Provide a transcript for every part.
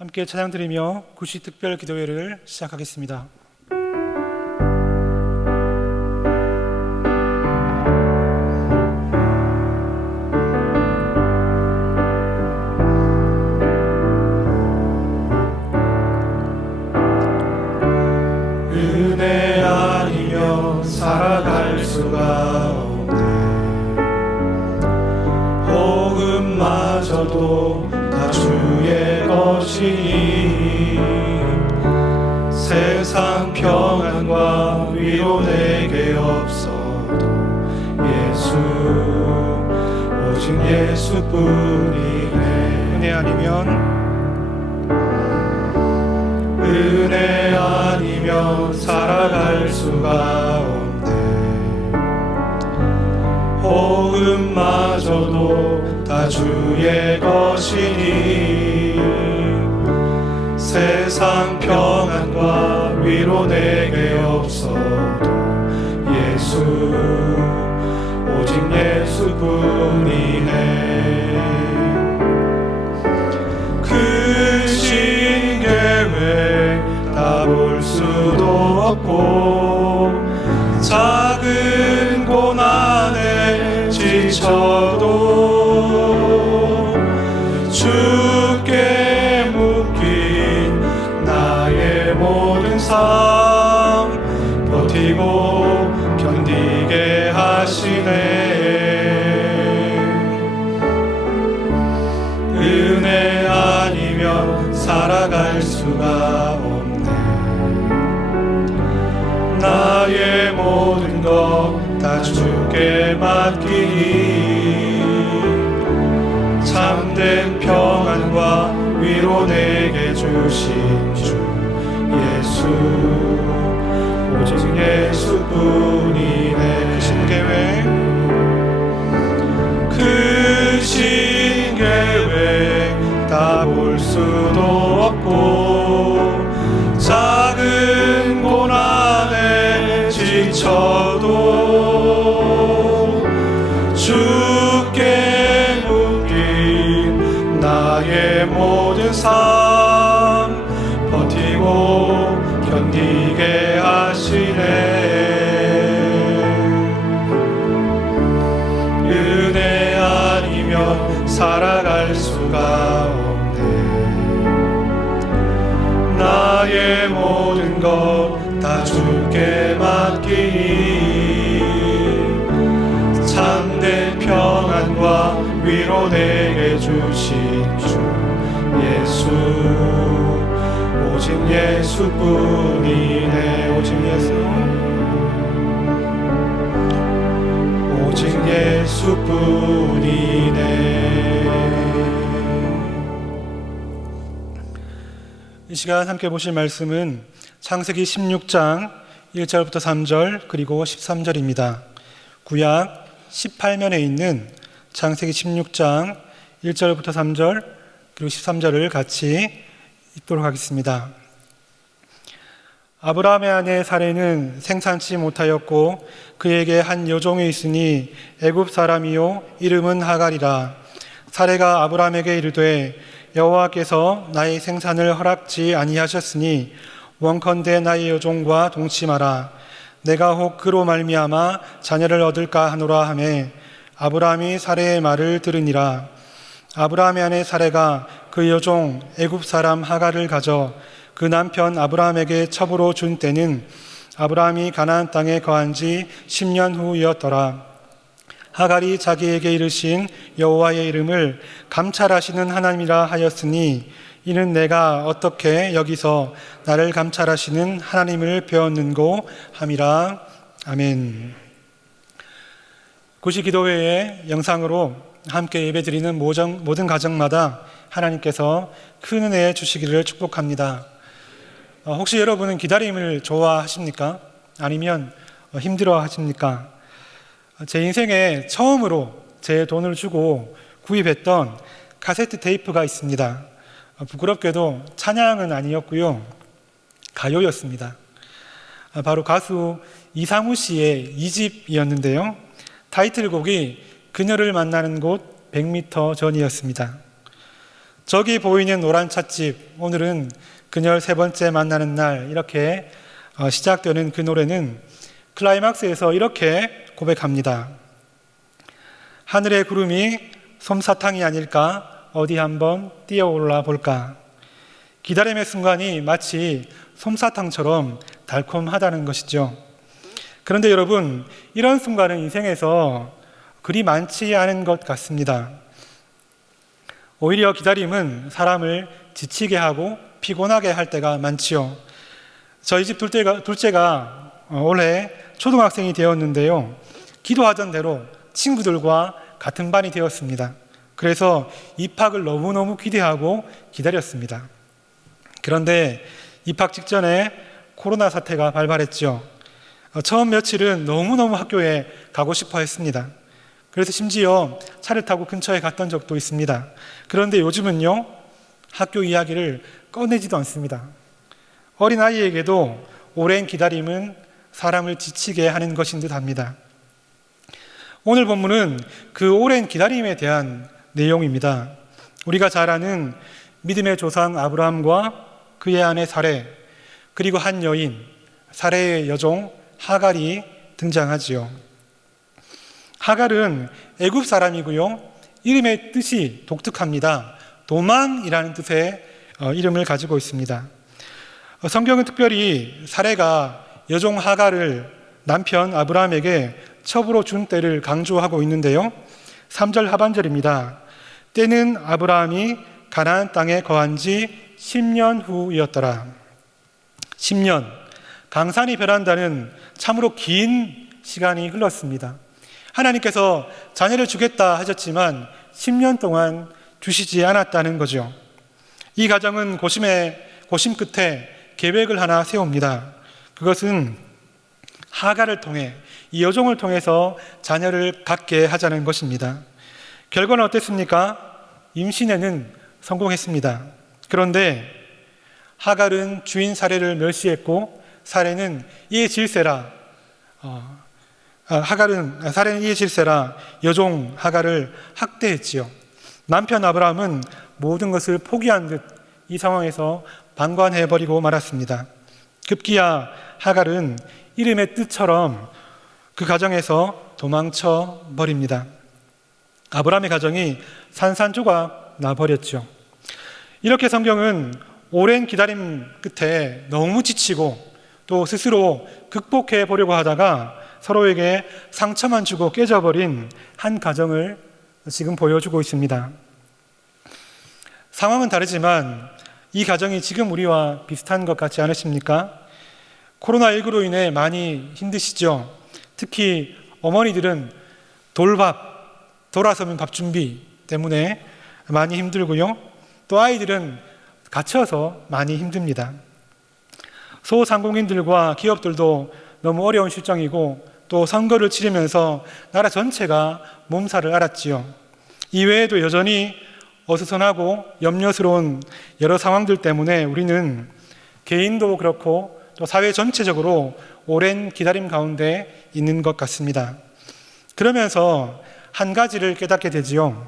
함께 찬양 드리며 구시 특별 기도회를 시작하겠습니다. 은혜 아니며 살아갈 수가 없네. 복음마저도 다 주의 것이니 세상 평안과 위로 내게 없어도 예수 오직 예수뿐이네. 은혜 아니면 은혜 아니면 살아갈 수가 없네. 복음마저도 다 주의 것이니 세상 평안과 위로 내게 없어도 예수 오직 예수뿐이네. 그 신계획 다 볼 수도 없고 작은 고난에 지쳐도 주께 묶인 나의 모든 삶 버티고 견디게 하시네. 은혜 아니면 살아갈 수가 없네. 나의 모든 것 다 주께 맡기니 참된 평안과 위로 내게 주신 주 예수 오직 예수뿐이네. 그 신계획 다 볼 수도 없고 작은 고난에 지쳐도 주께 묶인 나의 모든 삶 버티고 견디게 하시네. 은혜 아니면 살아갈 수가 없네. 나의 모든 것 다 주께 맡기니 참된 평안과 위로 내게 주신 주 예수 오직 예수뿐이네. 오직 예수 오직 예수뿐이네. 이 시간 함께 보실 말씀은 창세기 16장 1절부터 3절 그리고 13절입니다. 구약 18면에 있는 창세기 16장 1절부터 3절 그리고 13절을 같이 읽도록 하겠습니다. 아브라함의 아내 사레는 생산치 못하였고 그에게 한 여종이 있으니 애굽 사람이요 이름은 하갈이라. 사레가 아브라함에게 이르되 여호와께서 나의 생산을 허락지 아니하셨으니 원컨대 나의 여종과 동침하라. 내가 혹 그로 말미암아 자녀를 얻을까 하노라 하매 아브라함이 사레의 말을 들으니라. 아브라함의 아내 사레가 그 여종 애굽 사람 하갈을 가져 그 남편 아브라함에게 첩으로 준 때는 아브라함이 가나안 땅에 거한 지 10년 후이었더라. 하갈이 자기에게 이르신 여호와의 이름을 감찰하시는 하나님이라 하였으니 이는 내가 어떻게 여기서 나를 감찰하시는 하나님을 배웠는고 함이라. 아멘. 구시 기도회의 영상으로 함께 예배드리는 모든 가정마다 하나님께서 큰 은혜 주시기를 축복합니다. 혹시 여러분은 기다림을 좋아하십니까? 아니면 힘들어 하십니까? 제 인생에 처음으로 제 돈을 주고 구입했던 카세트 테이프가 있습니다. 부끄럽게도 찬양은 아니었고요, 가요였습니다. 바로 가수 이상우 씨의 2집이었는데요 타이틀곡이 그녀를 만나는 곳 100m 전이었습니다. 저기 보이는 노란 찻집, 오늘은 그녀를 세 번째 만나는 날, 이렇게 시작되는 그 노래는 클라이막스에서 이렇게 고백합니다. 하늘의 구름이 솜사탕이 아닐까, 어디 한번 뛰어올라 볼까. 기다림의 순간이 마치 솜사탕처럼 달콤하다는 것이죠. 그런데 여러분, 이런 순간은 인생에서 그리 많지 않은 것 같습니다. 오히려 기다림은 사람을 지치게 하고 피곤하게 할 때가 많지요. 저희 집 둘째가 올해 초등학생이 되었는데요. 기도하던 대로 친구들과 같은 반이 되었습니다. 그래서 입학을 너무너무 기대하고 기다렸습니다. 그런데 입학 직전에 코로나 사태가 발발했죠. 처음 며칠은 너무너무 학교에 가고 싶어 했습니다. 그래서 심지어 차를 타고 근처에 갔던 적도 있습니다. 그런데 요즘은요, 학교 이야기를 꺼내지도 않습니다. 어린아이에게도 오랜 기다림은 사람을 지치게 하는 것인 듯 합니다. 오늘 본문은 그 오랜 기다림에 대한 내용입니다. 우리가 잘 아는 믿음의 조상 아브라함과 그의 아내 사레, 그리고 한 여인, 사레의 여종 하갈이 등장하지요. 하갈은 애굽 사람이고요. 이름의 뜻이 독특합니다. 도망이라는 뜻의 이름을 가지고 있습니다. 성경은 특별히 사레가 여종 하갈을 남편 아브라함에게 첩으로 준 때를 강조하고 있는데요. 3절 하반절입니다. 때는 아브라함이 가나안 땅에 거한 지 10년 후이었더라. 10년, 강산이 변한다는 참으로 긴 시간이 흘렀습니다. 하나님께서 자녀를 주겠다 하셨지만 10년 동안 주시지 않았다는 거죠. 이 가정은 고심 끝에 계획을 하나 세웁니다. 그것은 하갈을 통해, 이 여종을 통해서 자녀를 갖게 하자는 것입니다. 결과는 어땠습니까? 임신에는 성공했습니다. 그런데 하갈은 주인 사레를 멸시했고 사레는 이에 질세라 사레는 이에 질세라 여종 하갈을 학대했지요. 남편 아브라함은 모든 것을 포기한 듯 이 상황에서 방관해버리고 말았습니다. 급기야 하갈은 이름의 뜻처럼 그 가정에서 도망쳐 버립니다. 아브라함의 가정이 산산조각 나버렸죠. 이렇게 성경은 오랜 기다림 끝에 너무 지치고 또 스스로 극복해 보려고 하다가 서로에게 상처만 주고 깨져버린 한 가정을 지금 보여주고 있습니다. 상황은 다르지만 이 가정이 지금 우리와 비슷한 것 같지 않으십니까? 코로나19로 인해 많이 힘드시죠? 특히 어머니들은 돌아서면 밥 준비 때문에 많이 힘들고요. 또 아이들은 갇혀서 많이 힘듭니다. 소상공인들과 기업들도 너무 어려운 실정이고 또 선거를 치르면서 나라 전체가 몸살을 앓았지요. 이외에도 여전히 어수선하고 염려스러운 여러 상황들 때문에 우리는 개인도 그렇고 또 사회 전체적으로 오랜 기다림 가운데 있는 것 같습니다. 그러면서 한 가지를 깨닫게 되지요.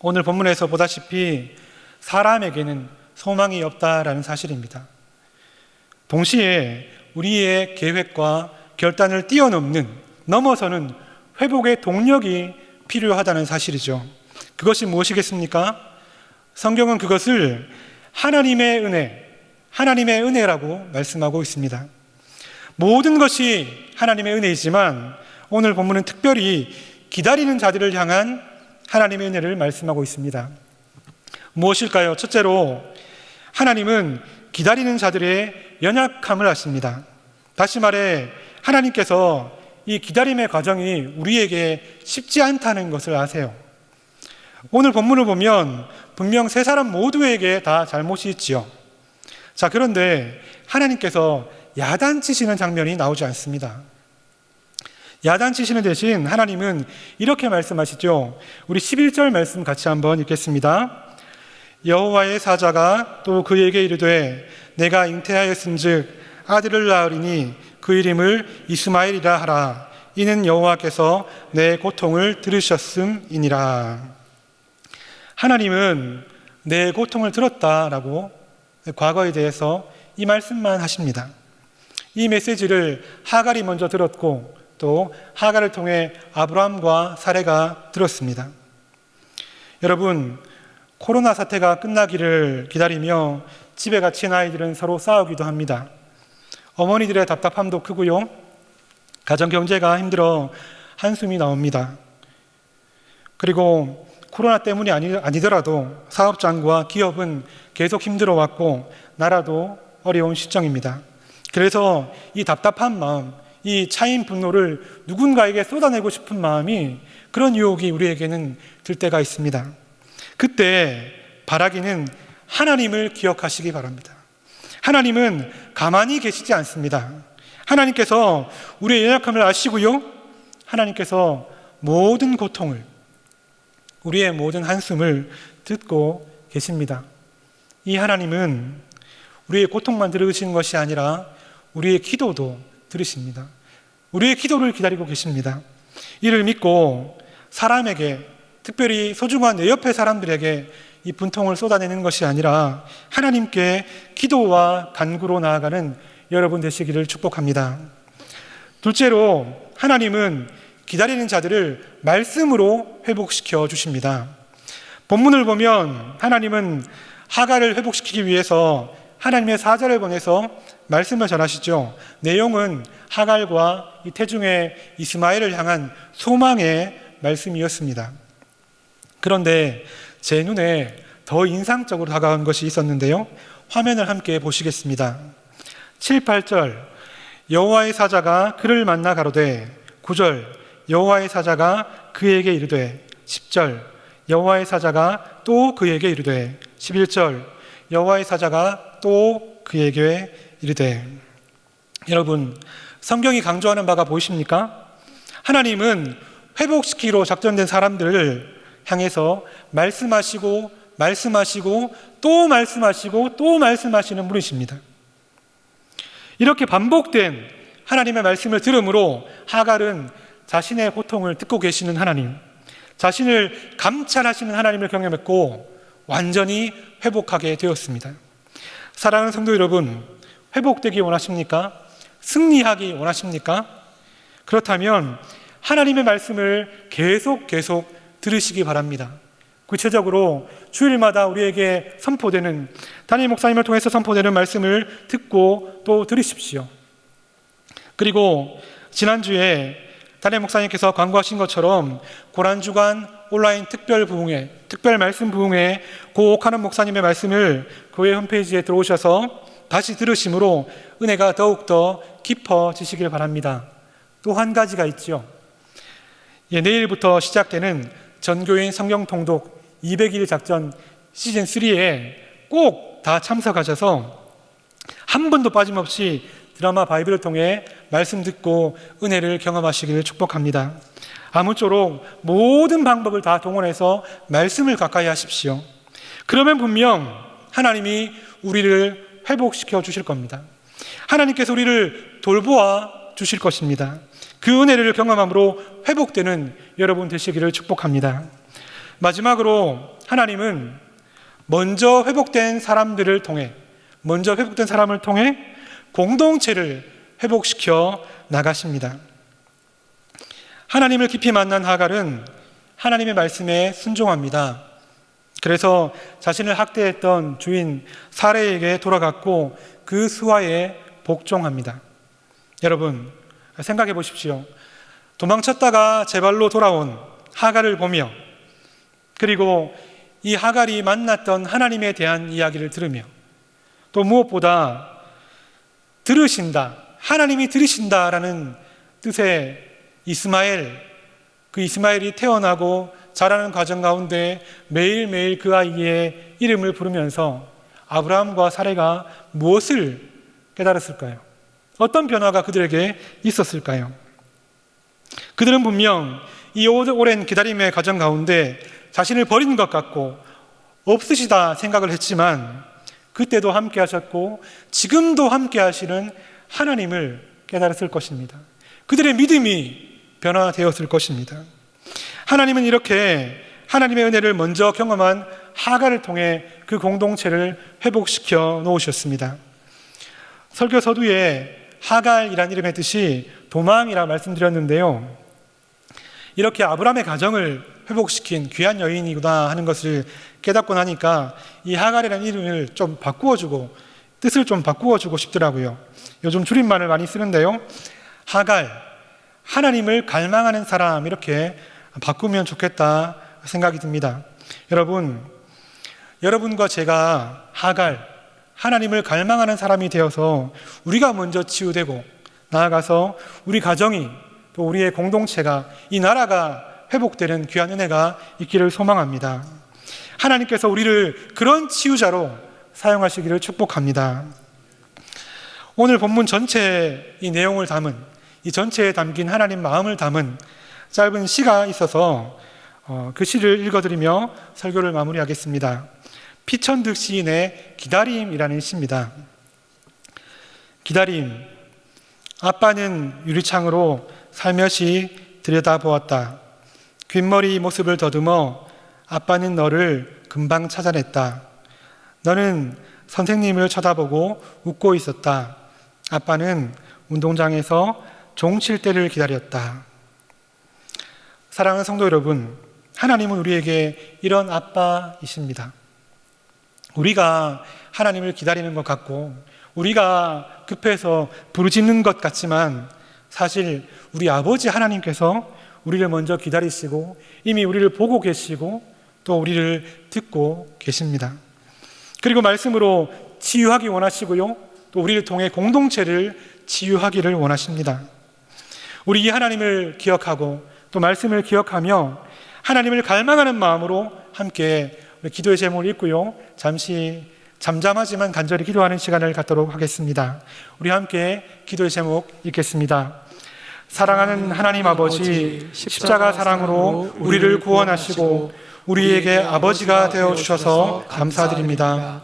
오늘 본문에서 보다시피 사람에게는 소망이 없다라는 사실입니다. 동시에 우리의 계획과 결단을 넘어서는 회복의 동력이 필요하다는 사실이죠. 그것이 무엇이겠습니까? 성경은 그것을 하나님의 은혜라고 말씀하고 있습니다. 모든 것이 하나님의 은혜이지만 오늘 본문은 특별히 기다리는 자들을 향한 하나님의 은혜를 말씀하고 있습니다. 무엇일까요? 첫째로 하나님은 기다리는 자들의 연약함을 아십니다. 다시 말해 하나님께서 이 기다림의 과정이 우리에게 쉽지 않다는 것을 아세요. 오늘 본문을 보면 분명 세 사람 모두에게 다 잘못이 있지요. 자, 그런데 하나님께서 야단치시는 장면이 나오지 않습니다. 야단치시는 대신 하나님은 이렇게 말씀하시죠. 우리 11절 말씀 같이 한번 읽겠습니다. 여호와의 사자가 또 그에게 이르되 내가 잉태하였은즉 아들을 낳으리니 그 이름을 이스마엘이라 하라. 이는 여호와께서 내 고통을 들으셨음이니라. 하나님은 내 고통을 들었다라고 과거에 대해서 이 말씀만 하십니다. 이 메시지를 하갈이 먼저 들었고 또 하갈을 통해 아브라함과 사레가 들었습니다. 여러분, 코로나 사태가 끝나기를 기다리며 집에 갇힌 아이들은 서로 싸우기도 합니다. 어머니들의 답답함도 크고요. 가정 경제가 힘들어 한숨이 나옵니다. 그리고 코로나 때문이 아니더라도 사업장과 기업은 계속 힘들어왔고 나라도 어려운 시점입니다. 그래서 이 답답한 마음, 이 차인 분노를 누군가에게 쏟아내고 싶은 마음이, 그런 유혹이 우리에게는 들 때가 있습니다. 그때 바라기는 하나님을 기억하시기 바랍니다. 하나님은 가만히 계시지 않습니다. 하나님께서 우리의 연약함을 아시고요, 하나님께서 모든 고통을, 우리의 모든 한숨을 듣고 계십니다. 이 하나님은 우리의 고통만 들으시는 것이 아니라 우리의 기도도 들으십니다. 우리의 기도를 기다리고 계십니다. 이를 믿고 사람에게, 특별히 소중한 내 옆의 사람들에게 이 분통을 쏟아내는 것이 아니라 하나님께 기도와 간구로 나아가는 여러분 되시기를 축복합니다. 둘째로, 하나님은 기다리는 자들을 말씀으로 회복시켜 주십니다. 본문을 보면 하나님은 하갈을 회복시키기 위해서 하나님의 사자를 보내서 말씀을 전하시죠. 내용은 하갈과 이 태중의 이스마엘을 향한 소망의 말씀이었습니다. 그런데 제 눈에 더 인상적으로 다가온 것이 있었는데요, 화면을 함께 보시겠습니다. 7, 8절, 여호와의 사자가 그를 만나 가로되, 9절, 여호와의 사자가 그에게 이르되, 10절, 여호와의 사자가 또 그에게 이르되, 11절, 여호와의 사자가 또 그에게 이르되. 여러분, 성경이 강조하는 바가 보이십니까? 하나님은 회복시키기로 작전된 사람들을 향해서 말씀하시고 말씀하시고 또 말씀하시고 또 말씀하시는 분이십니다. 이렇게 반복된 하나님의 말씀을 들음으로 하갈은 자신의 고통을 듣고 계시는 하나님, 자신을 감찰하시는 하나님을 경험했고 완전히 회복하게 되었습니다. 사랑하는 성도 여러분, 회복되기 원하십니까? 승리하기 원하십니까? 그렇다면 하나님의 말씀을 계속 들으시기 바랍니다. 구체적으로 주일마다 우리에게 선포되는, 담임 목사님을 통해서 선포되는 말씀을 듣고 또 들으십시오. 그리고 지난주에 담임 목사님께서 광고하신 것처럼 고난주간 온라인 특별 말씀 부흥회 고옥하는 목사님의 말씀을 교회 홈페이지에 들어오셔서 다시 들으심으로 은혜가 더욱더 깊어지시길 바랍니다. 또 한 가지가 있죠. 내일부터 시작되는 전교인 성경 통독 200일 작전 시즌 3에 꼭 다 참석하셔서 한 번도 빠짐없이 드라마 바이블을 통해 말씀 듣고 은혜를 경험하시기를 축복합니다. 아무쪼록 모든 방법을 다 동원해서 말씀을 가까이 하십시오. 그러면 분명 하나님이 우리를 회복시켜 주실 겁니다. 하나님께서 우리를 돌보아 주실 것입니다. 그 은혜를 경험함으로 회복되는 여러분 되시기를 축복합니다. 마지막으로 하나님은 먼저 회복된 사람을 통해 공동체를 회복시켜 나가십니다. 하나님을 깊이 만난 하갈은 하나님의 말씀에 순종합니다. 그래서 자신을 학대했던 주인 사레에게 돌아갔고 그 수하에 복종합니다. 여러분, 생각해 보십시오. 도망쳤다가 제 발로 돌아온 하갈을 보며, 그리고 이 하갈이 만났던 하나님에 대한 이야기를 들으며, 또 무엇보다 하나님이 들으신다라는 뜻의 이스마엘이 태어나고 자라는 과정 가운데 매일매일 그 아이의 이름을 부르면서 아브라함과 사레가 무엇을 깨달았을까요? 어떤 변화가 그들에게 있었을까요? 그들은 분명 이 오랜 기다림의 과정 가운데 자신을 버린 것 같고 없으시다 생각을 했지만 그때도 함께 하셨고 지금도 함께 하시는 하나님을 깨달았을 것입니다. 그들의 믿음이 변화되었을 것입니다. 하나님은 이렇게 하나님의 은혜를 먼저 경험한 하갈을 통해 그 공동체를 회복시켜 놓으셨습니다. 설교 서두에 하갈이라는 이름의 뜻이 도망이라 말씀드렸는데요. 이렇게 아브라함의 가정을 회복시킨 귀한 여인이구나 하는 것을 깨닫고 나니까 이 하갈이라는 이름을 좀 바꾸어주고 뜻을 좀 바꾸어주고 싶더라고요. 요즘 줄임말을 많이 쓰는데요. 하갈, 하나님을 갈망하는 사람, 이렇게 바꾸면 좋겠다 생각이 듭니다. 여러분과 제가 하갈, 하나님을 갈망하는 사람이 되어서 우리가 먼저 치유되고 나아가서 우리 가정이 또 우리의 공동체가, 이 나라가 회복되는 귀한 은혜가 있기를 소망합니다. 하나님께서 우리를 그런 치유자로 사용하시기를 축복합니다. 오늘 본문 전체 이 내용을 담은, 이 전체에 담긴 하나님 마음을 담은 짧은 시가 있어서 그 시를 읽어드리며 설교를 마무리하겠습니다. 피천득 시인의 기다림이라는 시입니다. 기다림. 아빠는 유리창으로 살며시 들여다보았다. 귓머리 모습을 더듬어 아빠는 너를 금방 찾아냈다. 너는 선생님을 쳐다보고 웃고 있었다. 아빠는 운동장에서 종칠 때를 기다렸다. 사랑하는 성도 여러분, 하나님은 우리에게 이런 아빠이십니다. 우리가 하나님을 기다리는 것 같고 우리가 급해서 부르짖는 것 같지만 사실 우리 아버지 하나님께서 우리를 먼저 기다리시고 이미 우리를 보고 계시고 또 우리를 듣고 계십니다. 그리고 말씀으로 치유하기 원하시고요, 또 우리를 통해 공동체를 치유하기를 원하십니다. 우리 이 하나님을 기억하고 또 말씀을 기억하며 하나님을 갈망하는 마음으로 함께 기도의 제목을 읽고요, 잠시 잠잠하지만 간절히 기도하는 시간을 갖도록 하겠습니다. 우리 함께 기도의 제목 읽겠습니다. 사랑하는 하나님 아버지, 십자가 사랑으로 우리를 구원하시고 우리에게 아버지가 되어주셔서 감사드립니다.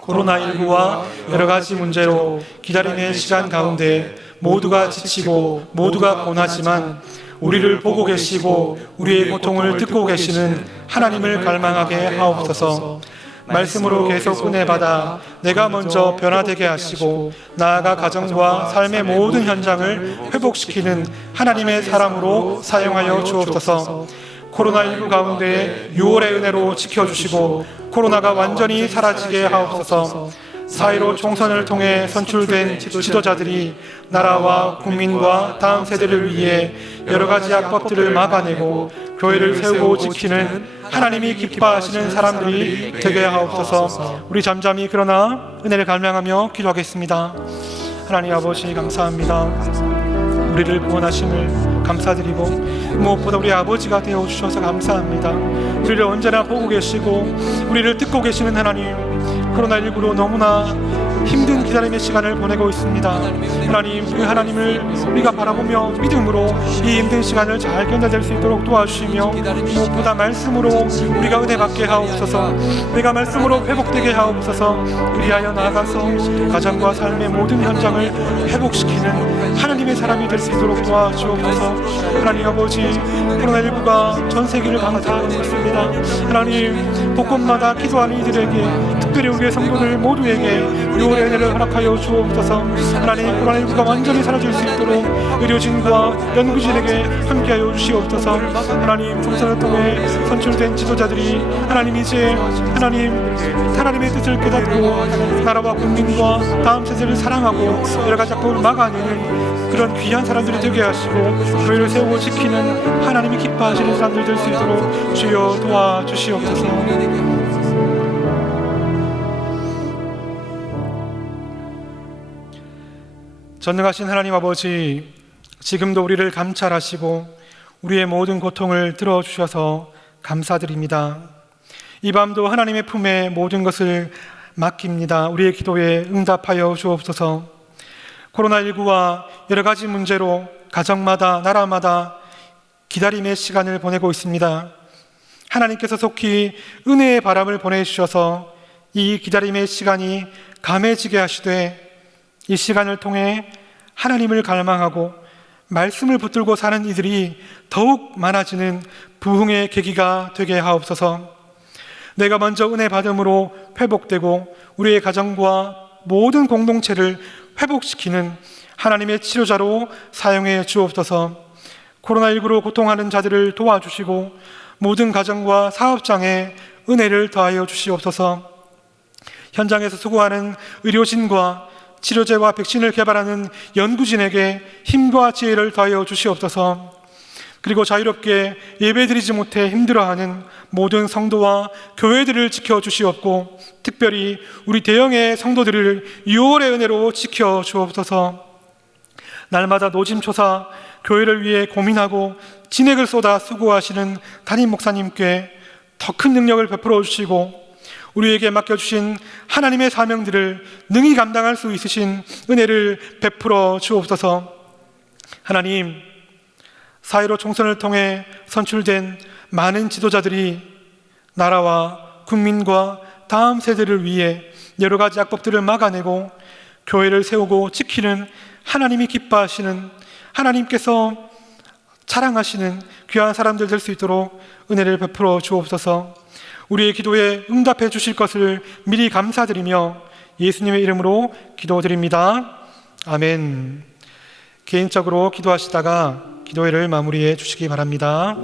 코로나19와 여러 가지 문제로 기다림의 시간 가운데 모두가 지치고 모두가 고나지만 우리를 보고 계시고 우리의 고통을 듣고 계시는 하나님을 갈망하게 하옵소서. 말씀으로 계속 은혜 받아 내가 먼저 변화되게 하시고 나아가 가정과 삶의 모든 현장을 회복시키는 하나님의 사람으로 사용하여 주옵소서. 코로나19 가운데 6월의 은혜로 지켜주시고 코로나가 완전히 사라지게 하옵소서. 4.15 총선을 통해 선출된 지도자들이 나라와 국민과 다음 세대를 위해 여러 가지 악법들을 막아내고 교회를 세우고 지키는 하나님이 기뻐하시는 사람들이 되게 하옵소서. 우리 잠잠히 그러나 은혜를 갈망하며 기도하겠습니다. 하나님 아버지, 감사합니다. 우리를 구원하심을 감사드리고 무엇보다 우리 아버지가 되어주셔서 감사합니다. 우리를 언제나 보고 계시고 우리를 듣고 계시는 하나님, 코로나19로 너무나 힘든 기다림의 시간을 보내고 있습니다. 하나님, 그 하나님을 우리가 바라보며 믿음으로 이 힘든 시간을 잘 견뎌낼 수 있도록 도와주시며 무엇보다 말씀으로 우리가 은혜 받게 하옵소서. 내가 말씀으로 회복되게 하옵소서. 그리하여 나아가서 가정과 삶의 모든 현장을 회복시키는 하나님의 사람이 될 수 있도록 도와주옵소서. 하나님 아버지, 코로나19가 전 세계를 강타하고 있습니다. 하나님, 곳곳마다 기도하는 이들에게, 특별히 우리의 성도들 모두에게 요의 은혜를 허락하여 주옵소서. 하나님, 코로나19가 완전히 사라질 수 있도록 의료진과 연구진에게 함께하여 주시옵소서. 하나님, 총선을 통해 선출된 지도자들이 하나님 이제 하나님의 뜻을 깨닫고 나라와 국민과 다음 세대를 사랑하고 여러 가지 악법을 막아내는 그런 귀한 사람들이 되게 하시고 교회를 세우고 지키는 하나님이 기뻐하시는 사람들 될 수 있도록 주여 도와주시옵소서. 전능하신 하나님 아버지, 지금도 우리를 감찰하시고 우리의 모든 고통을 들어주셔서 감사드립니다. 이 밤도 하나님의 품에 모든 것을 맡깁니다. 우리의 기도에 응답하여 주옵소서. 코로나19와 여러 가지 문제로 가정마다 나라마다 기다림의 시간을 보내고 있습니다. 하나님께서 속히 은혜의 바람을 보내주셔서 이 기다림의 시간이 감해지게 하시되 이 시간을 통해 하나님을 갈망하고 말씀을 붙들고 사는 이들이 더욱 많아지는 부흥의 계기가 되게 하옵소서. 내가 먼저 은혜 받음으로 회복되고 우리의 가정과 모든 공동체를 회복시키는 하나님의 치료자로 사용해 주옵소서. 코로나19로 고통하는 자들을 도와주시고 모든 가정과 사업장에 은혜를 더하여 주시옵소서. 현장에서 수고하는 의료진과 치료제와 백신을 개발하는 연구진에게 힘과 지혜를 더하여 주시옵소서. 그리고 자유롭게 예배드리지 못해 힘들어하는 모든 성도와 교회들을 지켜주시옵고 특별히 우리 대형의 성도들을 유월의 은혜로 지켜주옵소서. 날마다 노심초사 교회를 위해 고민하고 진액을 쏟아 수고하시는 담임 목사님께 더 큰 능력을 베풀어 주시고 우리에게 맡겨주신 하나님의 사명들을 능히 감당할 수 있으신 은혜를 베풀어 주옵소서. 하나님, 사회로 총선을 통해 선출된 많은 지도자들이 나라와 국민과 다음 세대를 위해 여러 가지 악법들을 막아내고 교회를 세우고 지키는 하나님이 기뻐하시는, 하나님께서 자랑하시는 귀한 사람들 될 수 있도록 은혜를 베풀어 주옵소서. 우리의 기도에 응답해 주실 것을 미리 감사드리며 예수님의 이름으로 기도드립니다. 아멘. 개인적으로 기도하시다가 기도회를 마무리해 주시기 바랍니다.